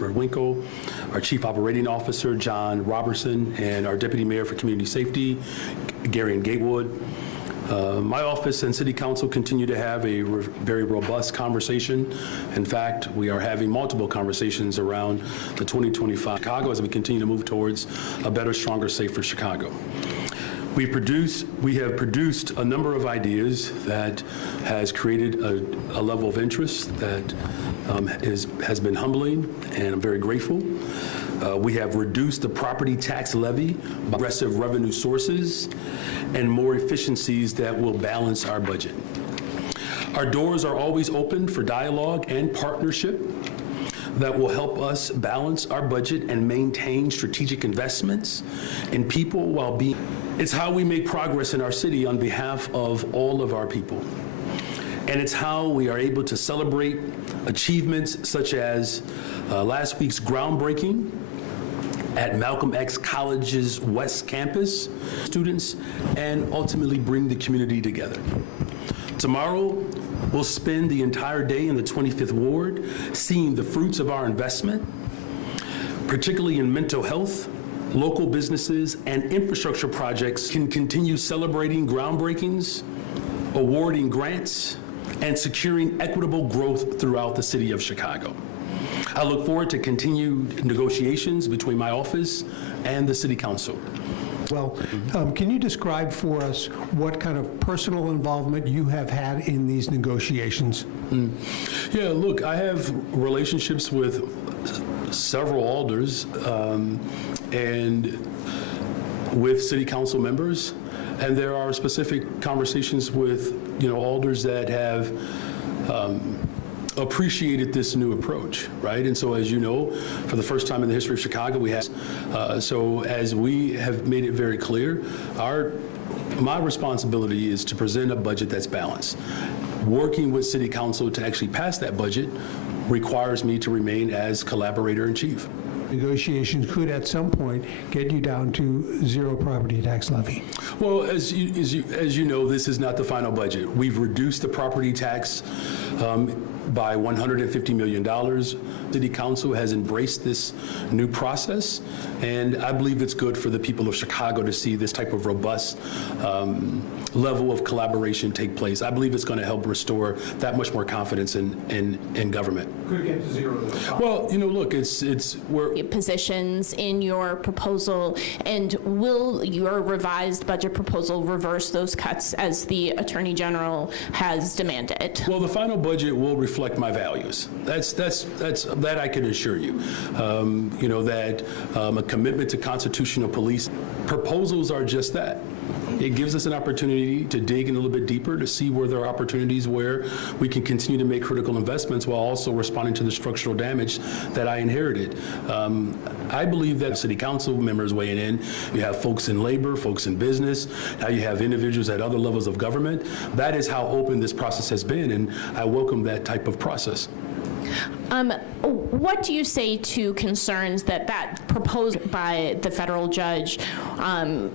Christopher Winkle, our Chief Operating Officer, John Robertson, and our Deputy Mayor for Community Safety, Gary Gatewood. My office and City Council continue to have a very robust conversation. In fact, we are having multiple conversations around the 2025 Chicago as we continue to move towards a better, stronger, safer Chicago. We have produced a number of ideas that has created a level of interest that has been humbling, and I'm very grateful. We have reduced the property tax levy by aggressive revenue sources and more efficiencies that will balance our budget. Our doors are always open for dialogue and partnership that will help us balance our budget and maintain strategic investments in people while being. It's how we make progress in our city on behalf of all of our people. And it's how we are able to celebrate achievements such as last week's groundbreaking at Malcolm X College's West Campus, students, and ultimately bring the community together. Tomorrow, we'll spend the entire day in the 25th Ward seeing the fruits of our investment, particularly in mental health. Local businesses and infrastructure projects can continue celebrating groundbreakings, awarding grants, and securing equitable growth throughout the city of Chicago. I look forward to continued negotiations between my office and the City Council. Well, can you describe for us what kind of personal involvement you have had in these negotiations? Yeah, look, I have relationships with several alders and with City Council members, and there are specific conversations with alders that have appreciated this new approach, right? And so, as you know, for the first time in the history of Chicago, we have, so as we have made it very clear, my responsibility is to present a budget that's balanced. Working with City Council to actually pass that budget requires me to remain as collaborator-in-chief. Negotiations could at some point get you down to zero property tax levy. Well, as you know, this is not the final budget. We've reduced the property tax by $150 million. City Council has embraced this new process, and I believe it's good for the people of Chicago to see this type of robust level of collaboration take place. I believe it's going to help restore that much more confidence in government. Could it get to zero? Well, look, we're positions in your proposal, and will your revised budget proposal reverse those cuts as the Attorney General has demanded? Well, the final budget will reflect my values. That I can assure you. That a commitment to constitutional police proposals are just that. It gives us an opportunity to dig in a little bit deeper to see where there are opportunities where we can continue to make critical investments while also responding to the structural damage that I inherited. I believe that City Council members weighing in, you have folks in labor, folks in business, now you have individuals at other levels of government. That is how open this process has been, and I welcome that type of process. What do you say to concerns that proposed by the federal judge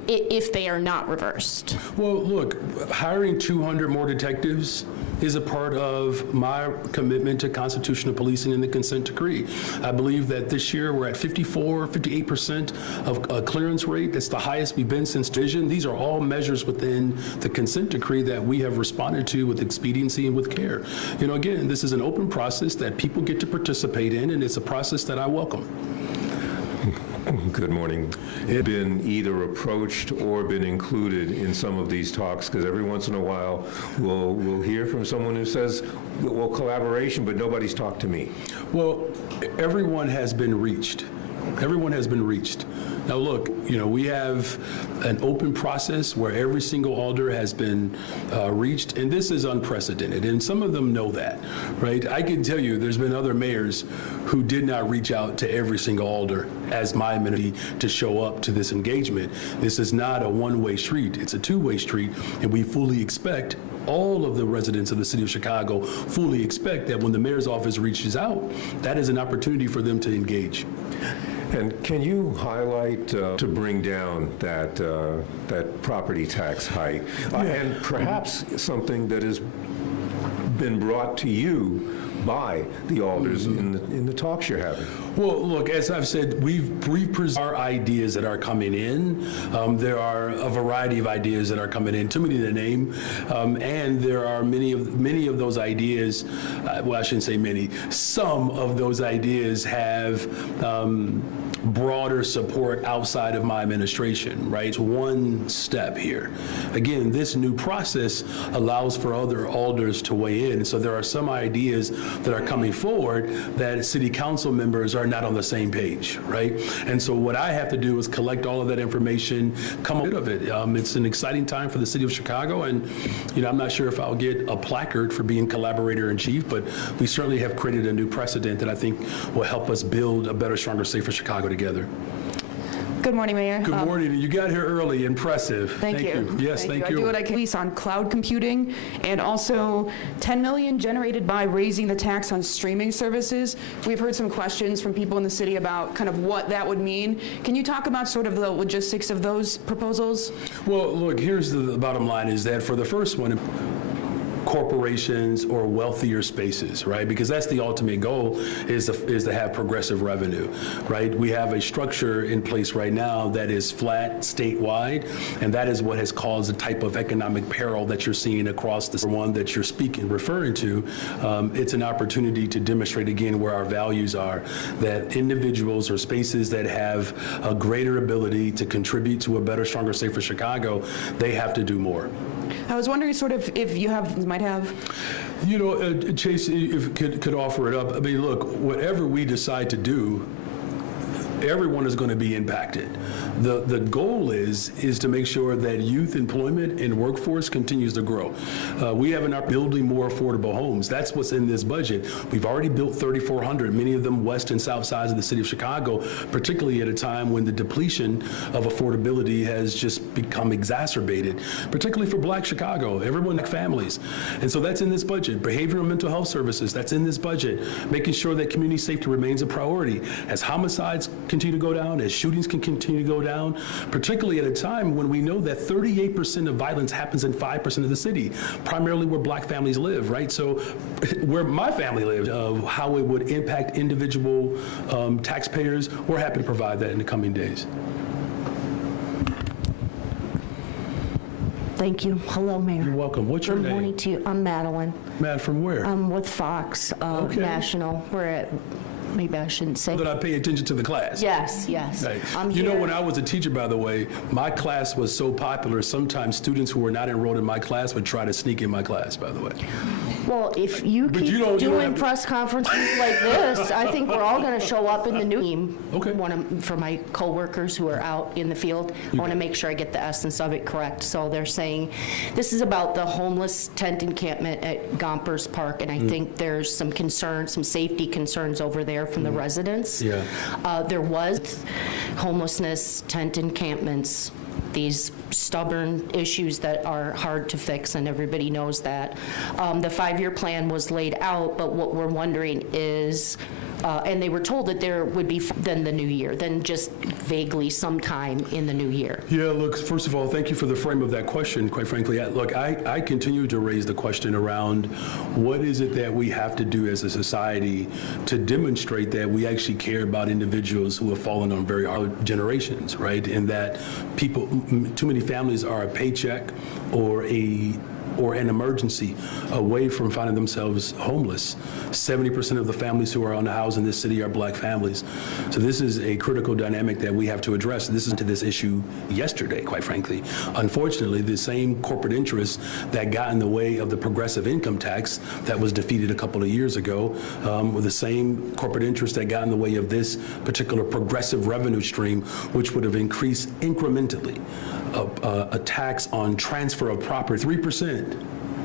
if they are not reversed? Well, look, hiring 200 more detectives is a part of my commitment to constitutional policing and the consent decree. I believe that this year we're at 58% of a clearance rate. That's the highest we've been since division. These are all measures within the consent decree that we have responded to with expediency and with care. Again, this is an open process that people get to participate in, and it's a process that I welcome. Good morning. It's been either approached or been included in some of these talks, because every once in a while we'll hear from someone who says, well, collaboration, but nobody's talked to me. Well, everyone has been reached. Everyone has been reached. Now, look, we have an open process where every single alder has been reached, and this is unprecedented, and some of them know that, right? I can tell you there's been other mayors who did not reach out to every single alder as my amenity to show up to this engagement. This is not a one-way street. It's a two-way street, and we fully expect all of the residents of the city of Chicago fully expect that when the mayor's office reaches out, that is an opportunity for them to engage. And can you highlight to bring down that property tax hike, and perhaps something that has been brought to you by the alders in the talks you're having? Well, look, as I've said, we've presented our ideas that are coming in. There are a variety of ideas that are coming in, too many to name, and there are many of those ideas. Well, I shouldn't say many. Some of those ideas have broader support outside of my administration. Right, it's one step here. Again, this new process allows for other alders to weigh in. So there are some ideas that are coming forward that city council members are not on the same page, right? And so what I have to do is collect all of that information, come up with it. It's an exciting time for the city of Chicago, and I'm not sure if I'll get a placard for being collaborator in chief, but we certainly have created a new precedent that I think will help us build a better, stronger, safer Chicago together. Good morning, Mayor. Good morning. You got here early. Impressive. Thank you. Yes, thank you. I do what I can on cloud computing, and also $10 million generated by raising the tax on streaming services. We've heard some questions from people in the city about kind of what that would mean. Can you talk about sort of the logistics of those proposals? Well, look, here's the bottom line is that for the first one, corporations or wealthier spaces, right? Because that's the ultimate goal is to have progressive revenue, right? We have a structure in place right now that is flat statewide, and that is what has caused the type of economic peril that you're seeing across the one that you're referring to. It's an opportunity to demonstrate again where our values are, that individuals or spaces that have a greater ability to contribute to a better, stronger, safer Chicago, they have to do more. I was wondering sort of if you might have. Chase, if could offer it up. I mean, look, whatever we decide to do, everyone is going to be impacted. The goal is to make sure that youth employment and workforce continues to grow. We have building more affordable homes. That's what's in this budget. We've already built 3,400, many of them west and south sides of the city of Chicago, particularly at a time when the depletion of affordability has just become exacerbated, particularly for Black Chicago, everyone, like families. And so that's in this budget. Behavioral and mental health services, that's in this budget. Making sure that community safety remains a priority. As homicides continue to go down, as shootings can continue to go down, particularly at a time when we know that 38% of violence happens in 5% of the city, primarily where Black families live, right? So where my family lived, how it would impact individual taxpayers, we're happy to provide that in the coming days. Thank you. Hello, Mayor. You're welcome. What's your name? Good morning to you. I'm Madeline. Matt, from where? I'm with Fox National. We're at, maybe I shouldn't say. That I pay attention to the class. Yes. Right. I'm You know, here. when I was a teacher, by the way, my class was so popular, sometimes students who were not enrolled in my class would try to sneak in my class, by the way. Well, if you But keep you don't doing have to- press conferences like this, I think we're all going to show up in the new team. Okay. For my coworkers who are out in the field, I want to make sure I get the essence of it correct. So they're saying this is about the homeless tent encampment at Gompers Park, and I think there's some concerns, some safety concerns over there from the residents. Yeah. There was homelessness tent encampments, these stubborn issues that are hard to fix, and everybody knows that. The 5-year plan was laid out, but what we're wondering is, and they were told that there would be then the new year, then just vaguely sometime in the new year. Yeah, look, first of all, thank you for the frame of that question, quite frankly. Look, I continue to raise the question around what is it that we have to do as a society to demonstrate that we actually care about individuals who have fallen on very hard generations, right? And that people, too many families are a paycheck or an emergency away from finding themselves homeless. 70% of the families who are unhoused in this city are Black families. So this is a critical dynamic that we have to address. This is to this issue yesterday, quite frankly. Unfortunately, the same corporate interests that got in the way of the progressive income tax that was defeated a couple of years ago were the same corporate interests that got in the way of this particular progressive revenue stream, which would have increased incrementally a tax on transfer of property, 3%.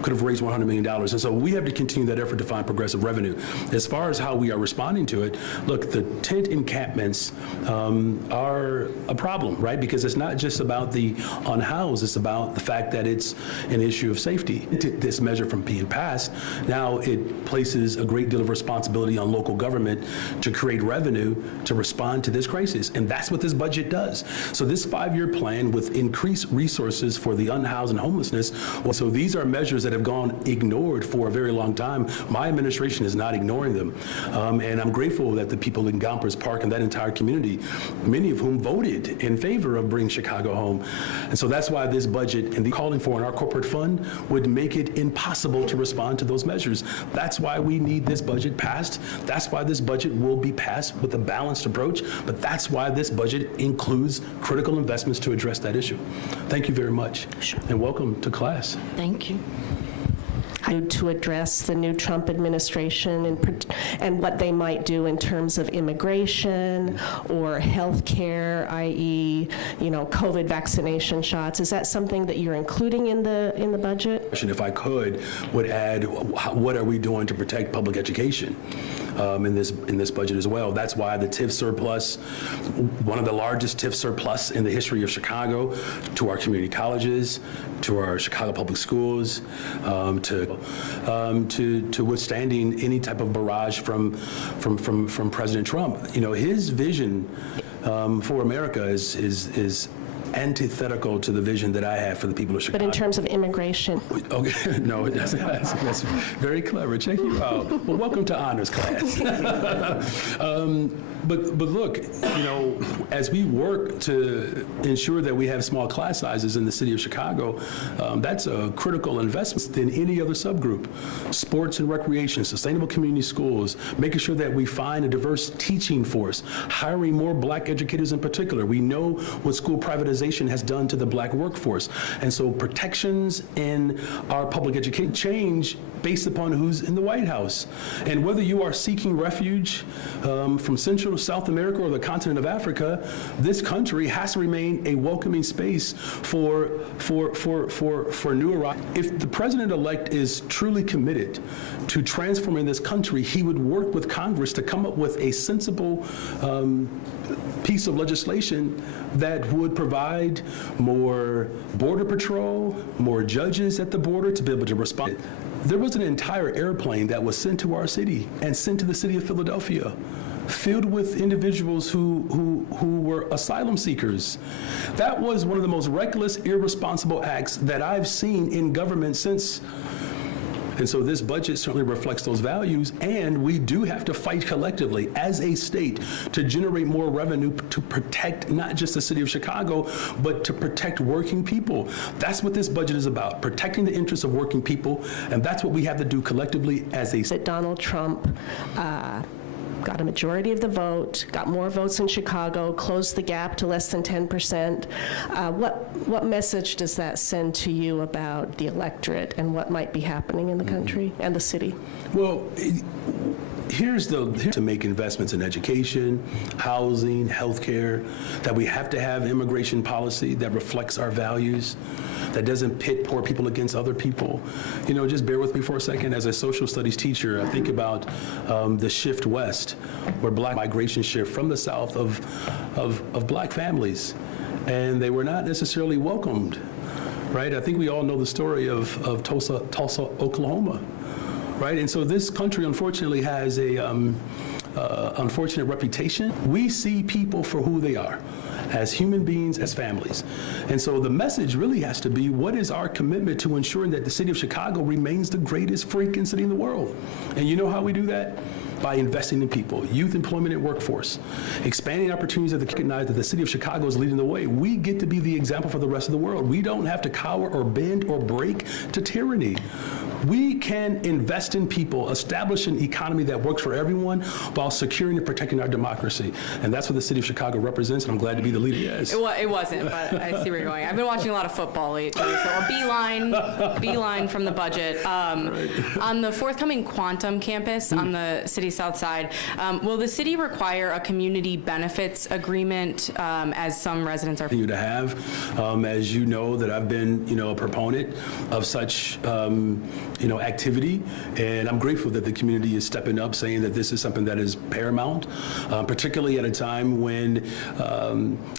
Could have raised $100 million. And so we have to continue that effort to find progressive revenue. As far as how we are responding to it, look, the tent encampments are a problem, right? Because it's not just about the unhoused, it's about the fact that it's an issue of safety. This measure from being passed, now it places a great deal of responsibility on local government to create revenue to respond to this crisis. And that's what this budget does. So this 5-year plan with increased resources for the unhoused and homelessness, so these are measures that that have gone ignored for a very long time. My administration is not ignoring them. And I'm grateful that the people in Gompers Park and that entire community, many of whom voted in favor of bringing Chicago home. And so that's why this budget and the calling for in our corporate fund would make it impossible to respond to those measures. That's why we need this budget passed. That's why this budget will be passed with a balanced approach. But that's why this budget includes critical investments to address that issue. Thank you very much. Sure. And welcome to class. Thank you. To address the new Trump administration and what they might do in terms of immigration or health care, i.e., COVID vaccination shots. Is that something that you're including in the budget? If I could, would add, what are we doing to protect public education in this budget as well? That's why the TIF surplus, one of the largest TIF surplus in the history of Chicago, to our community colleges, to our Chicago public schools, to withstanding any type of barrage from President Trump. His vision for America is antithetical to the vision that I have for the people of Chicago. But in terms of immigration? Okay, no, it doesn't. That's very clever. Check you out. Well, welcome to honors class. But look, as we work to ensure that we have small class sizes in the city of Chicago, that's a critical investment than any other subgroup. Sports and recreation, sustainable community schools, making sure that we find a diverse teaching force, hiring more black educators in particular. We know what school privatization has done to the black workforce. And so protections in our public education change based upon who's in the White House. And whether you are seeking refuge from Central South America or the continent of Africa, this country has to remain a welcoming space for new arrivals. If the president-elect is truly committed to transforming this country, he would work with Congress to come up with a sensible piece of legislation that would provide more border patrol, more judges at the border to be able to respond. There was an entire airplane that was sent to our city and sent to the city of Philadelphia, filled with individuals who were asylum seekers. That was one of the most reckless, irresponsible acts that I've seen in government since. And so this budget certainly reflects those values, and we do have to fight collectively as a state to generate more revenue to protect not just the city of Chicago, but to protect working people. That's what this budget is about, protecting the interests of working people, and that's what we have to do collectively as a state. That Donald Trump got a majority of the vote, got more votes in Chicago, closed the gap to less than 10%. What message does that send to you about the electorate and what might be happening in the country and the city? Well, here's to make investments in education, housing, healthcare, that we have to have immigration policy that reflects our values, that doesn't pit poor people against other people. Just bear with me for a second. As a social studies teacher, I think about the shift west, where black migration shift from the south of black families, and they were not necessarily welcomed, right? I think we all know the story of Tulsa, Oklahoma. Right, and so this country, unfortunately, has a unfortunate reputation. We see people for who they are, as human beings, as families. And so the message really has to be, what is our commitment to ensuring that the city of Chicago remains the greatest freaking city in the world? And you know how we do that? By investing in people, youth employment and workforce, expanding opportunities that recognize that the city of Chicago is leading the way. We get to be the example for the rest of the world. We don't have to cower or bend or break to tyranny. We can invest in people, establish an economy that works for everyone while securing and protecting our democracy. And that's what the city of Chicago represents, and I'm glad to be the leader. Yes. It wasn't, but I see where you're going. I've been watching a lot of football lately, so a beeline from the budget. On the forthcoming Quantum campus on the city's south side, will the city require a community benefits agreement, as some residents are? Continue to have, as you know, that I've been, a proponent of such activity, and I'm grateful that the community is stepping up, saying that this is something that is paramount, particularly at a time when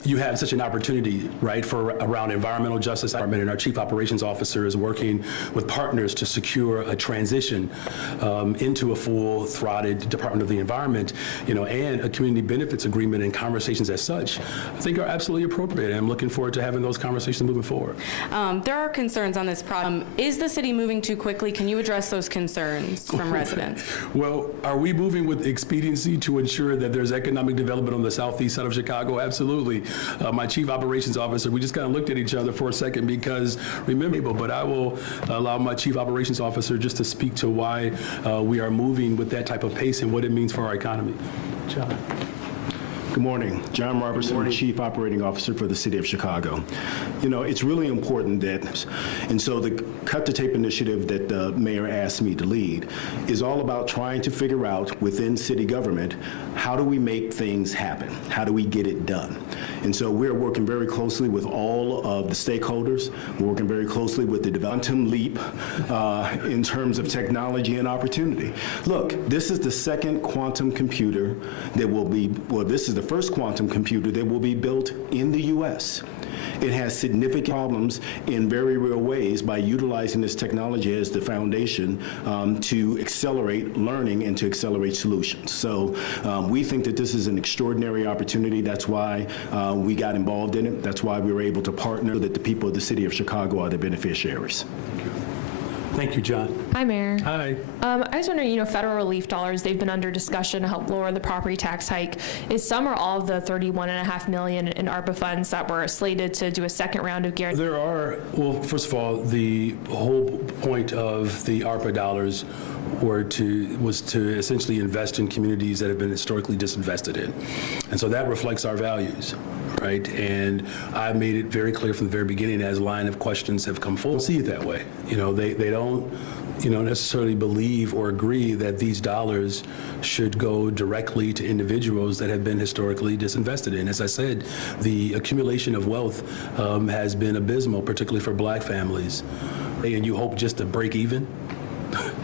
you have such an opportunity, right, for around environmental justice. And our Chief Operations Officer is working with partners to secure a transition into a full-throated Department of the Environment, and a community benefits agreement, and conversations as such, I think are absolutely appropriate, and I'm looking forward to having those conversations moving forward. There are concerns on this project. Is the city moving too quickly? Can you address those concerns from residents? Well, are we moving with expediency to ensure that there's economic development on the southeast side of Chicago? Absolutely. My Chief Operations Officer, we just kind of looked at each other for a second because remember, but I will allow my Chief Operations Officer just to speak to why we are moving with that type of pace and what it means for our economy. John. Good morning. John Robertson, Chief Operating Officer for the City of Chicago. It's really important that, and so the Cut the Tape initiative that the mayor asked me to lead is all about trying to figure out within city government, how do we make things happen? How do we get it done? And so we're working very closely with all of the stakeholders. We're working very closely with the quantum leap in terms of technology and opportunity. Look, this is the second quantum computer that will be, this is the first quantum computer that will be built in the U.S. It has significant problems in very real ways by utilizing this technology as the foundation to accelerate learning and to accelerate solutions. So we think that this is an extraordinary opportunity. That's why we got involved in it. That's why we were able to partner, that the people of the city of Chicago are the beneficiaries. Thank you, John. Hi, Mayor. Hi. I was wondering, federal relief dollars, they've been under discussion to help lower the property tax hike. Is some or all of the $31.5 million in ARPA funds that were slated to do a second round of guarantee? There are, well, first of all, the whole point of the ARPA dollars was to essentially invest in communities that have been historically disinvested in. And so that reflects our values, right? And I made it very clear from the very beginning as a line of questions have come forward. See it that way. They don't necessarily believe or agree that these dollars should go directly to individuals that have been historically disinvested in. As I said, the accumulation of wealth has been abysmal, particularly for Black families. And you hope just to break even.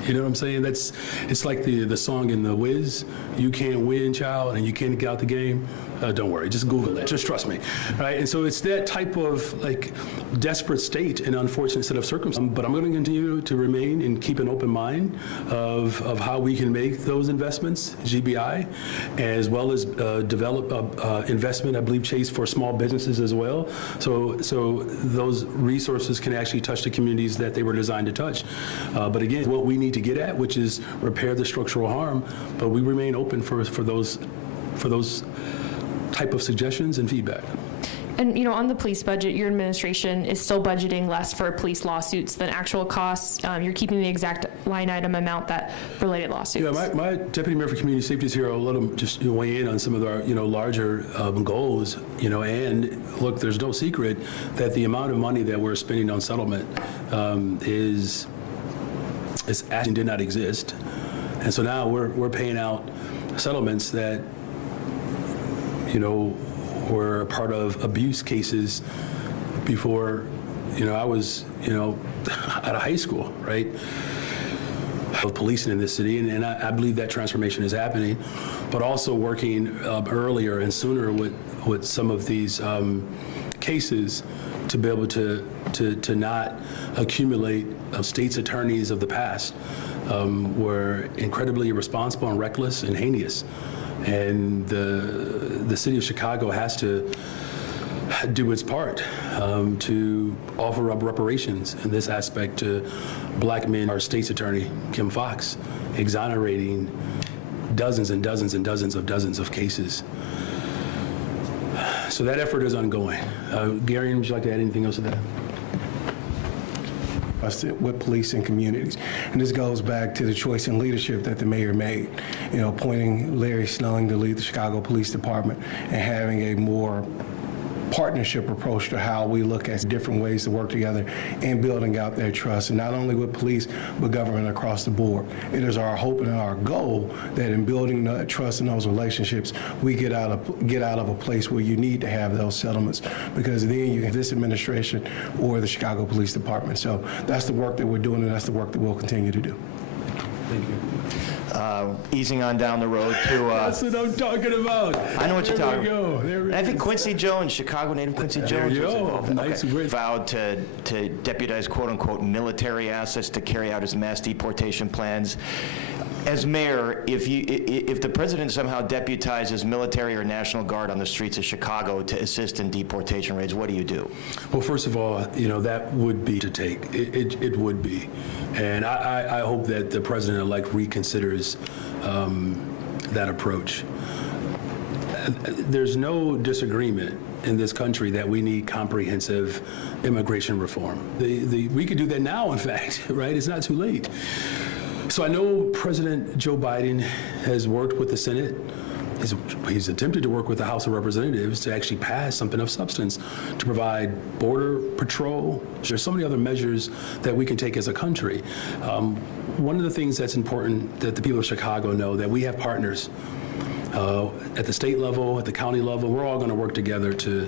You know what I'm saying? It's like the song in The Wiz, you can't win, child, and you can't get out the game. Don't worry, just Google it, just trust me, right? And so it's that type of desperate state and unfortunate set of circumstances, but I'm gonna continue to remain and keep an open mind of how we can make those investments, GBI, as well as develop investment, I believe, Chase, for small businesses as well. So those resources can actually touch the communities that they were designed to touch. But again, what we need to get at, which is repair the structural harm, but we remain open for those type of suggestions and feedback. And, on the police budget, your administration is still budgeting less for police lawsuits than actual costs. You're keeping the exact line item amount that related lawsuits. Yeah, my Deputy Mayor for Community Safety is here. I'll let him just weigh in on some of our, larger goals, and look, there's no secret that the amount of money that we're spending on settlement is actually did not exist. And so now we're paying out settlements that, were a part of abuse cases before, I was, out of high school, right? Of policing in this city, and I believe that transformation is happening, but also working earlier and sooner with some of these cases to be able to not accumulate state's attorneys of the past were incredibly irresponsible and reckless and heinous. And the city of Chicago has to do its part to offer up reparations in this aspect to Black men. Our state's attorney, Kim Foxx, exonerating dozens and dozens and dozens of cases. So that effort is ongoing. Gary, would you like to add anything else to that? With police and communities. And this goes back to the choice in leadership that the mayor made, appointing Larry Snelling to lead the Chicago Police Department and having a more partnership approach to how we look at different ways to work together and building out their trust, and not only with police, but government across the board. It is our hope and our goal that in building the trust in those relationships, we get out of a place where you need to have those settlements, because then you have this administration or the Chicago Police Department. So that's the work that we're doing, and that's the work that we'll continue to do. Thank you. Easing on down the road to... That's what I'm talking about. I know what you're talking about. There we go. I think Quincy Jones, Chicago native Quincy Jones, was involved. Nice and great. Vowed to deputize quote-unquote military assets to carry out his mass deportation plans. As mayor, if the president somehow deputizes military or National Guard on the streets of Chicago to assist in deportation raids, what do you do? Well, first of all, that would be to take. It would be. And I hope that the president-elect reconsiders that approach. There's no disagreement in this country that we need comprehensive immigration reform. We could do that now, in fact, right? It's not too late. So I know President Joe Biden has worked with the Senate. He's attempted to work with the House of Representatives to actually pass something of substance to provide border patrol. There's so many other measures that we can take as a country. One of the things that's important that the people of Chicago know, that we have partners at the state level, at the county level. We're all going to work together to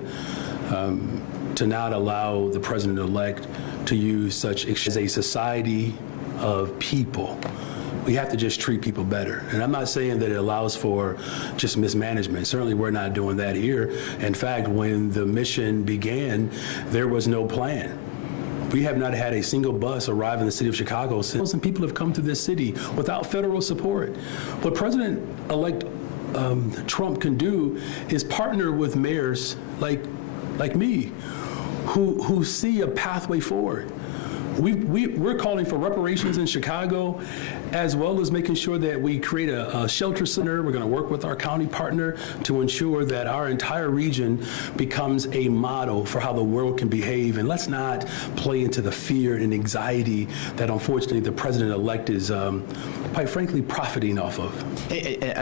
not allow the president-elect to use such as a society of people. We have to just treat people better. And I'm not saying that it allows for just mismanagement. Certainly we're not doing that here. In fact, when the mission began, there was no plan. We have not had a single bus arrive in the city of Chicago since, and people have come to this city without federal support. What President-elect Trump can do is partner with mayors like me who see a pathway forward. We're calling for reparations in Chicago, as well as making sure that we create a shelter center. We're going to work with our county partner to ensure that our entire region becomes a model for how the world can behave. And let's not play into the fear and anxiety that unfortunately the president-elect is, quite frankly, profiting off of.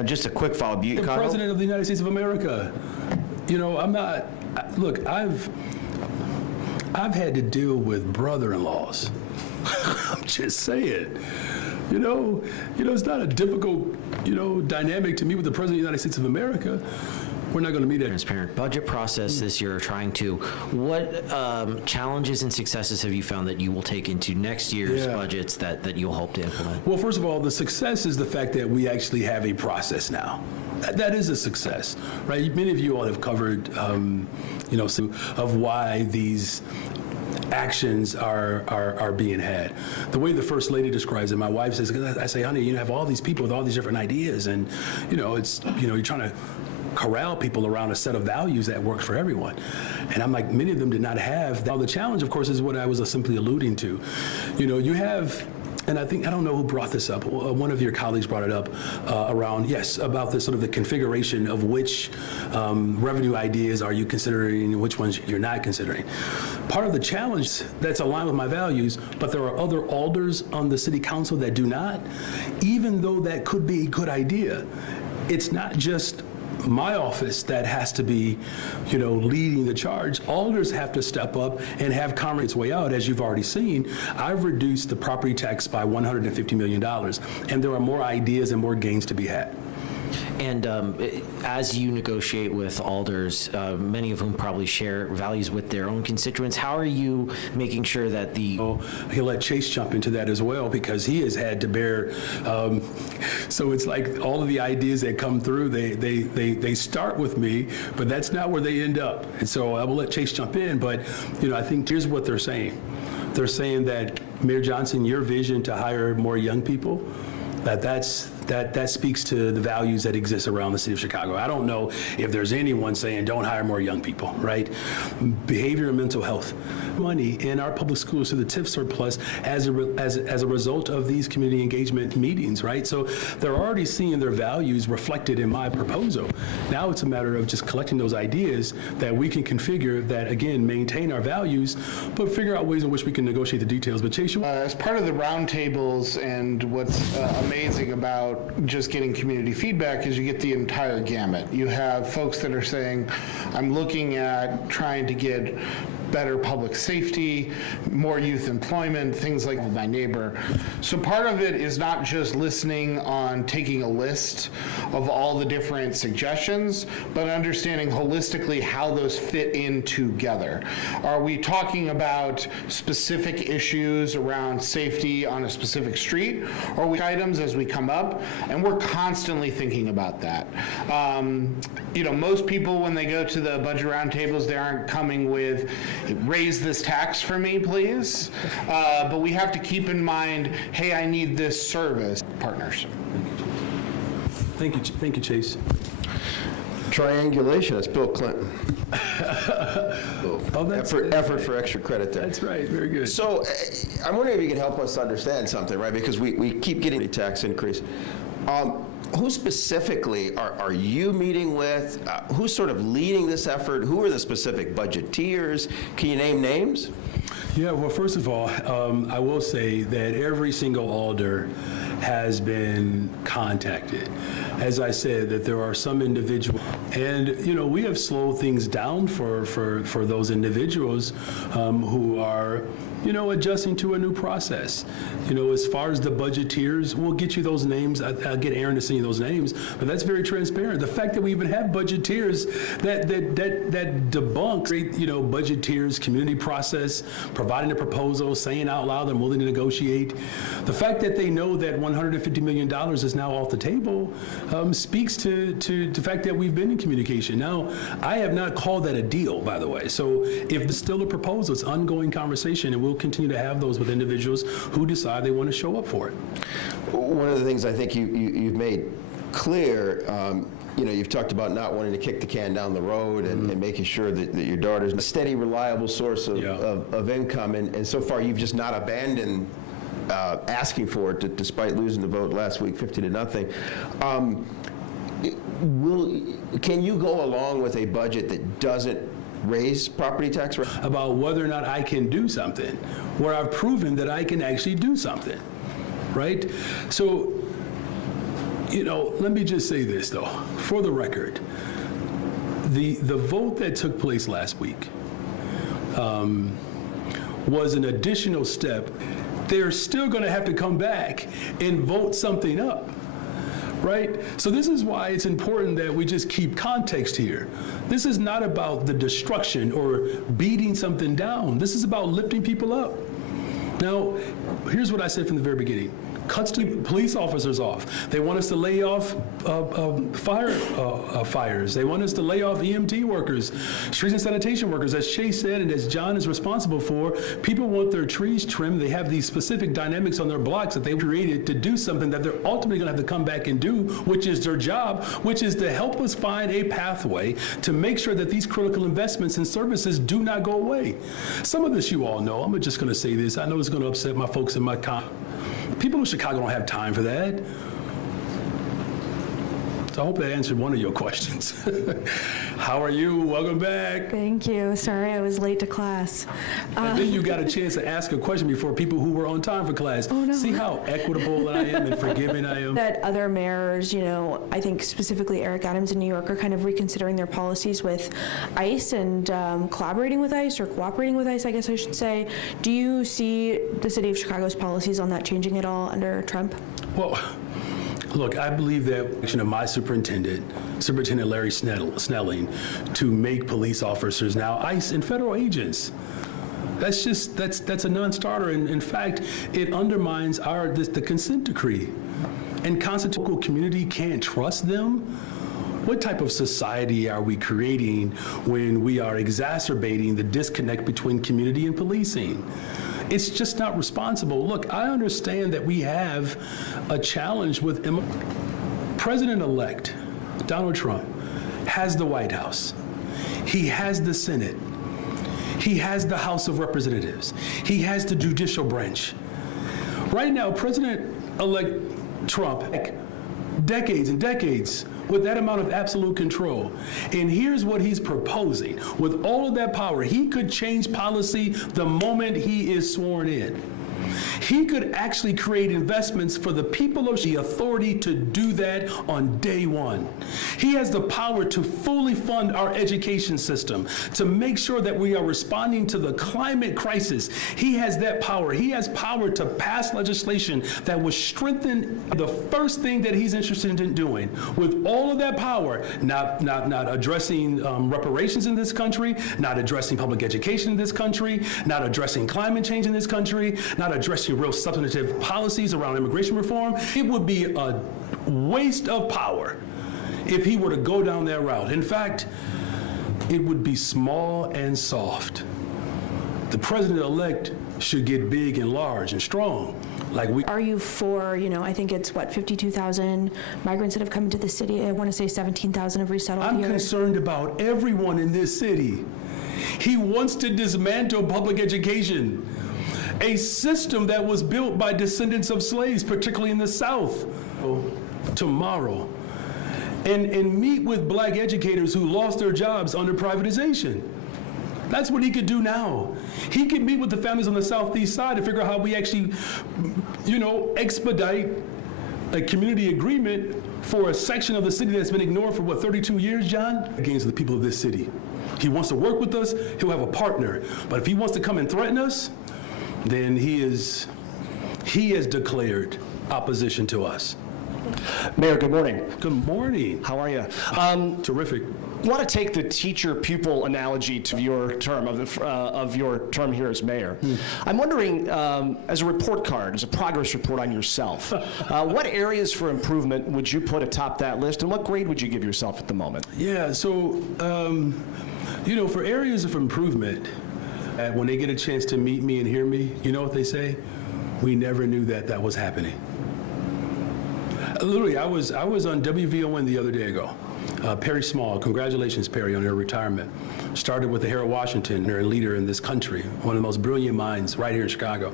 Just a quick follow-up. The President of the United States of America. I'm not, look, I've had to deal with brother-in-laws. I'm just saying. It's not a difficult, dynamic to meet with the President of the United States of America. We're not going to meet it. Transparent budget process this year, what challenges and successes have you found that you will take into next year's budgets that you'll hope to implement? Well, first of all, the success is the fact that we actually have a process now. That is a success, right? Many of you all have covered, of why these actions are being had. The way the First Lady describes it, my wife says, I say, honey, you have all these people with all these different ideas, and you're trying to corral people around a set of values that works for everyone. And I'm like, many of them did not have that. Now, the challenge, of course, is what I was simply alluding to. You have, and I don't know who brought this up. One of your colleagues brought it up about this sort of the configuration of which revenue ideas are you considering and which ones you're not considering. Part of the challenge that's aligned with my values, but there are other alders on the city council that do not, even though that could be a good idea. It's not just my office that has to be, leading the charge. Alders have to step up and have its way out. As you've already seen, I've reduced the property tax by $150 million, and there are more ideas and more gains to be had. And as you negotiate with alders, many of whom probably share values with their own constituents, how are you making sure that he'll let Chase jump into that as well, because he has had to bear, so it's like all of the ideas that come through, they start with me, but that's not where they end up. And so I will let Chase jump in, but I think here's what they're saying. They're saying that, Mayor Johnson, your vision to hire more young people, that speaks to the values that exist around the city of Chicago. I don't know if there's anyone saying don't hire more young people, right? Behavior and mental health. Money in our public schools through the TIF surplus as a result of these community engagement meetings, right? So they're already seeing their values reflected in my proposal. Now it's a matter of just collecting those ideas that we can configure that, again, maintain our values, but figure out ways in which we can negotiate the details. But Chase, as part of the roundtables and what's amazing about about just getting community feedback is you get the entire gamut. You have folks that are saying, I'm looking at trying to get better public safety, more youth employment, things like my neighbor. So part of it is not just listening on taking a list of all the different suggestions, but understanding holistically how those fit in together. Are we talking about specific issues around safety on a specific street, or we items as we come up? And we're constantly thinking about that. You know, most people when they go to the budget roundtables, they aren't coming with, raise this tax for me, please. But we have to keep in mind, hey, I need this service. Partners. Thank you, Chase. Triangulation, that's Bill Clinton. Effort for extra credit there. That's right, very good. So I'm wondering if you can help us understand something, right? Because we keep getting a tax increase. Who specifically are you meeting with? Who's sort of leading this effort? Who are the specific budgeteers? Can you name names? Yeah, well, first of all, I will say that every single alder has been contacted. As I said, that there are some individuals, and you know, we have slowed things down for those individuals who are, you know, adjusting to a new process. You know, as far as the budgeteers, we'll get you those names. I'll get Aaron to send you those names, but that's very transparent. The fact that we even have budgeteers that debunk, you know, budgeteers, community process, providing a proposal, saying out loud they're willing to negotiate. The fact that they know that $150 million is now off the table speaks to the fact that we've been in communication. Now, I have not called that a deal, by the way. So if there's still a proposal, it's ongoing conversation, and we'll continue to have those with individuals who decide they want to show up for it. One of the things I think you've made clear, you know, you've talked about not wanting to kick the can down the road and making sure that your daughter's a steady, reliable source of income, and so far you've just not abandoned asking for it, despite losing the vote last week 50-0. Can you go along with a budget that doesn't raise property tax rates? About whether or not I can do something, where I've proven that I can actually do something, right? So, you know, let me just say this, though, for the record. The vote that took place last week was an additional step. They're still going to have to come back and vote something up, right? So this is why it's important that we just keep context here. This is not about the destruction or beating something down. This is about lifting people up. Now, here's what I said from the very beginning. Cuts to police officers off. They want us to lay off fires. They want us to lay off EMT workers, streets and sanitation workers. As Chase said, and as John is responsible for, people want their trees trimmed. They have these specific dynamics on their blocks that they've created to do something that they're ultimately going to have to come back and do, which is their job, which is to help us find a pathway to make sure that these critical investments and services do not go away. Some of this you all know. I'm just going to say this. I know it's going to upset my folks in my people in Chicago don't have time for that. So I hope that answered one of your questions. How are you? Welcome back. Thank you. Sorry I was late to class. And then you got a chance to ask a question before people who were on time for class. Oh, no. See how equitable I am and forgiving I am? That other mayors, you know, I think specifically Eric Adams in New York, are kind of reconsidering their policies with ICE and collaborating with ICE, or cooperating with ICE, I guess I should say. Do you see the city of Chicago's policies on that changing at all under Trump? Well, look, I believe that action of my Superintendent Larry Snelling, to make police officers now ICE and federal agents. That's a non-starter. And in fact, it undermines the consent decree. And constitutional community can't trust them. What type of society are we creating when we are exacerbating the disconnect between community and policing? It's just not responsible. Look, I understand that we have a challenge with President-elect Donald Trump has the White House. He has the Senate. He has the House of Representatives. He has the judicial branch. Right now, President-elect Trump, decades and decades with that amount of absolute control. And here's what he's proposing. With all of that power, he could change policy the moment he is sworn in. he could actually create investments for the people of the authority to do that on day one. He has the power to fully fund our education system, to make sure that we are responding to the climate crisis. He has that power. He has power to pass legislation that will strengthen the first thing that he's interested in doing. With all of that power, not addressing reparations in this country, not addressing public education in this country, not addressing climate change in this country, not addressing real substantive policies around immigration reform. It would be a waste of power if he were to go down that route. In fact, it would be small and soft. The president-elect should get big and large and strong. Are you for, I think it's 52,000 migrants that have come into the city. I want to say 17,000 have resettled I'm here. concerned about everyone in this city. He wants to dismantle public education, a system that was built by descendants of slaves, particularly in the South, tomorrow, and meet with black educators who lost their jobs under privatization. That's what he could do now. He could meet with the families on the Southeast side to figure out how we actually, expedite a community agreement for a section of the city that's been ignored for, 32 years, John? Against the people of this city. He wants to work with us, he'll have a partner. But if he wants to come and threaten us, then he has declared opposition to us. Mayor, good morning. Good morning. How are you? Terrific. I want to take the teacher-pupil analogy to your term of your term here as mayor. I'm wondering, as a report card, as a progress report on yourself, what areas for improvement would you put atop that list, and what grade would you give yourself at the moment? Yeah, so for areas of improvement, when they get a chance to meet me and hear me, you know what they say? We never knew that was happening. Literally, I was on WVON the other day ago. Perry Small, congratulations, Perry, on her retirement. Started with the Harold Washington, her leader in this country, one of the most brilliant minds right here in Chicago.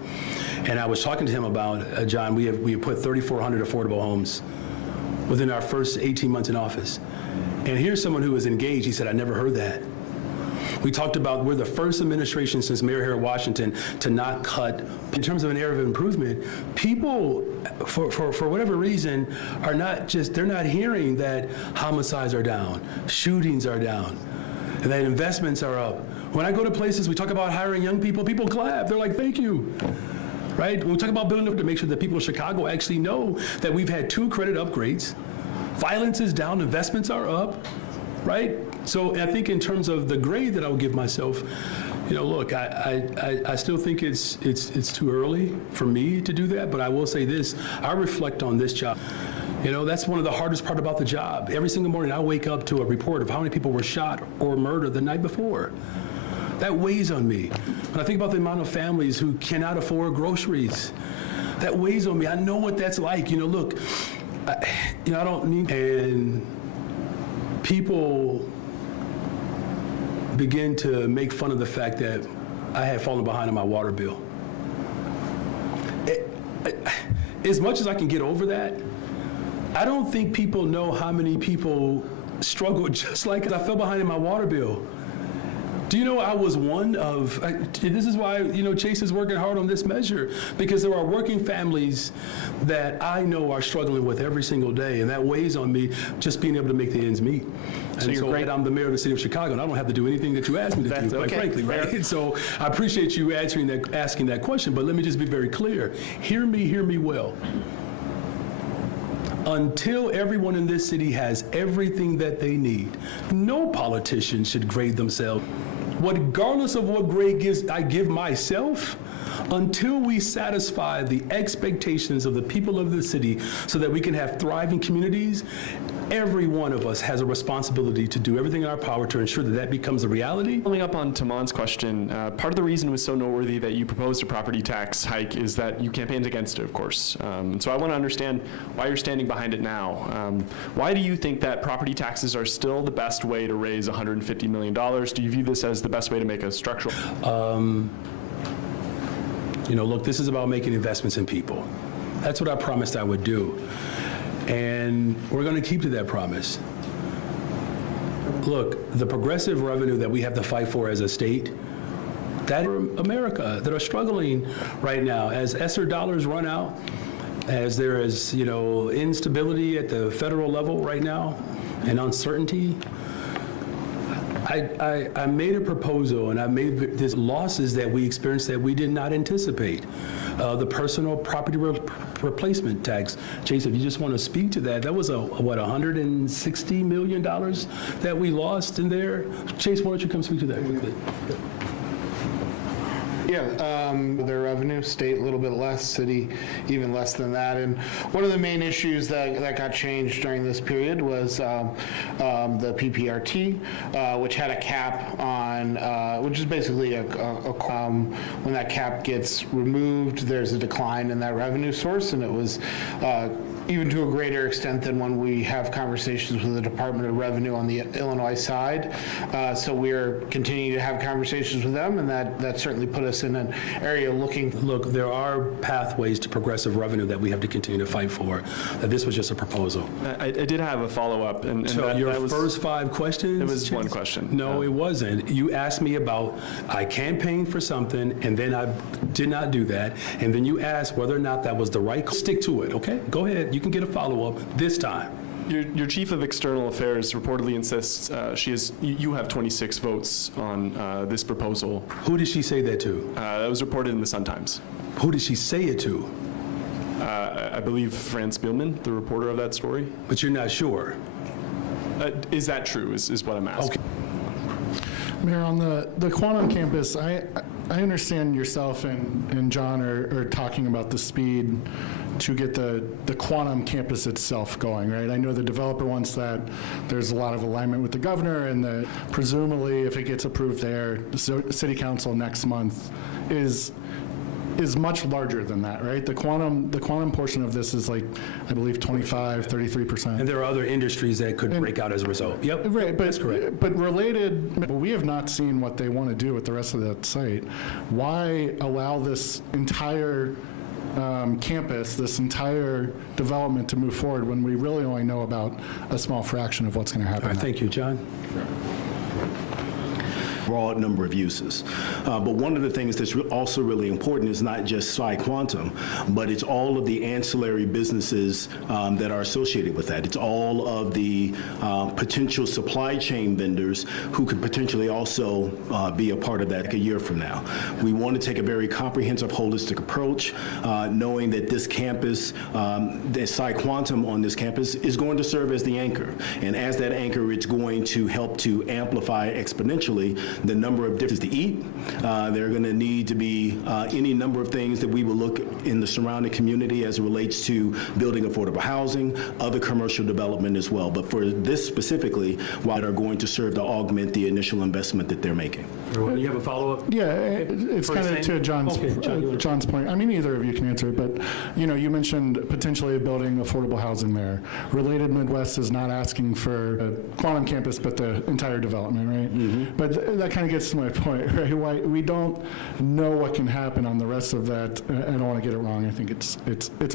And I was talking to him about, John, we have put 3,400 affordable homes within our first 18 months in office. And here's someone who was engaged. He said, I never heard that. We talked about we're the first administration since Mayor Harold Washington to not cut. In terms of an area of improvement, people, for whatever reason, they're not hearing that homicides are down, shootings are down, and that investments are up. When I go to places, we talk about hiring young people, people clap. They're like, thank you. Right? When we talk about building up to make sure that people of Chicago actually know that we've had 2 credit upgrades, violence is down, investments are up, right? So I think in terms of the grade that I would give myself, look, I still think it's too early for me to do that, but I will say this, I reflect on this job. That's one of the hardest part about the job. Every single morning I wake up to a report of how many people were shot or murdered the night before. That weighs on me. When I think about the amount of families who cannot afford groceries, that weighs on me. I know what that's like. Look, I don't need, and people begin to make fun of the fact that I had fallen behind on my water bill. As much as I can get over that, I don't think people know how many people struggle just like I fell behind in my water bill. Do you know I was one of, this is why, Chase is working hard on this measure, because there are working families that I know are struggling with every single day, and that weighs on me just being able to make the ends meet. And so I'm the mayor of the city of Chicago, and I don't have to do anything that you asked me to do, quite frankly, right? So I appreciate you asking that question, but let me just be very clear. Hear me well. Until everyone in this city has everything that they need, no politician should grade themselves. Regardless of what grade I give myself, until we satisfy the expectations of the people of the city so that we can have thriving communities, every one of us has a responsibility to do everything in our power to ensure that becomes a reality. Following up on Taman's question, part of the reason it was so noteworthy that you proposed a property tax hike is that you campaigned against it, of course. So I want to understand why you're standing behind it now. Why do you think that property taxes are still the best way to raise $150 million? Do you view this as the best way to make a structural? Look, this is about making investments in people. That's what I promised I would do. And we're going to keep to that promise. Look, the progressive revenue that we have to fight for as a state that are America that are struggling right now as ESSER dollars run out, as there is, instability at the federal level right now and uncertainty. I made a proposal, and I made these losses that we experienced that we did not anticipate. The personal property replacement tax. Chase, if you just want to speak to that, that was $160 million that we lost in there. Chase, why don't you come speak to that quickly? Yeah, their revenue, state a little bit less, city even less than that. And one of the main issues that got changed during this period was the PPRT, which had a cap on, which is basically when that cap gets removed, there's a decline in that revenue source, and it was even to a greater extent than when we have conversations with the Department of Revenue on the Illinois side. So we're continuing to have conversations with them, and that certainly put us in an area looking. Look, there are pathways to progressive revenue that we have to continue to fight for. This was just a proposal. I did have a follow-up. And so that, your that was, first 5 questions? It was one question. No, it wasn't. You asked me about, I campaigned for something, and then I did not do that, and then you asked whether or not that was the right. Stick to it, okay? Go ahead. You can get a follow-up this time. Your chief of external affairs reportedly insists you have 26 votes on this proposal. Who did she say that to? That was reported in the Sun-Times. Who did she say it to? I believe Franz Bielman, the reporter of that story. But you're not sure? Is that true, is what I'm asking. Okay. Mayor, on the Quantum campus, I understand yourself and John are talking about the speed to get the Quantum campus itself going, right? I know the developer wants that. There's a lot of alignment with the governor, and presumably, if it gets approved there, the city council next month is much larger than that, right? The quantum portion of this is like, I believe, 25, 33%. And there are other industries that could break out as a result. Yep, right, that's correct. But related, we have not seen what they want to do with the rest of that site. Why allow this entire campus, this entire development to move forward when we really only know about a small fraction of what's going to happen? All right, thank you, John. Broad number of uses. But one of the things that's also really important is not just Quantum, but it's all of the ancillary businesses that are associated with that. It's all of the potential supply chain vendors who could potentially also be a part of that a year from now. We want to take a very comprehensive, holistic approach, knowing that this campus, the Quantum on this campus is going to serve as the anchor. And as that anchor, it's going to help to amplify exponentially the number of different to eat. There are going to need to be any number of things that we will look in the surrounding community as it relates to building affordable housing, other commercial development as well. But for this specifically, what are going to serve to augment the initial investment that they're making. You have a follow-up? Yeah, it's kind of to John's point. I mean, either of you can answer it, but you mentioned potentially building affordable housing there. Related Midwest is not asking for a Quantum campus, but the entire development, right? Mm-hmm. But that kind of gets to my point, right? Why we don't know what can happen on the rest of that. I don't want to get it wrong. I think it's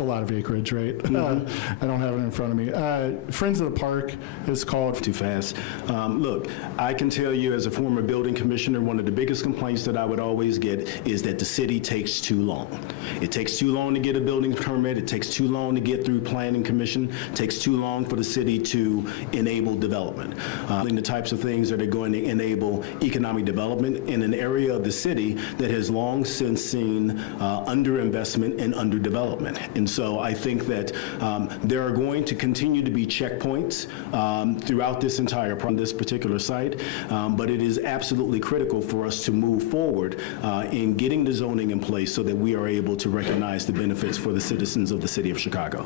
a lot of acreage, right? Mm-hmm. I don't have it in front of me. Friends of the Park is called too fast. Look, I can tell you as a former building commissioner, one of the biggest complaints that I would always get is that the city takes too long. It takes too long to get a building permit. It takes too long to get through planning commission. It takes too long for the city to enable development. The types of things that are going to enable economic development in an area of the city that has long since seen underinvestment and underdevelopment. And so I think that there are going to continue to be checkpoints throughout this this particular site, but it is absolutely critical for us to move forward in getting the zoning in place so that we are able to recognize the benefits for the citizens of the city of Chicago.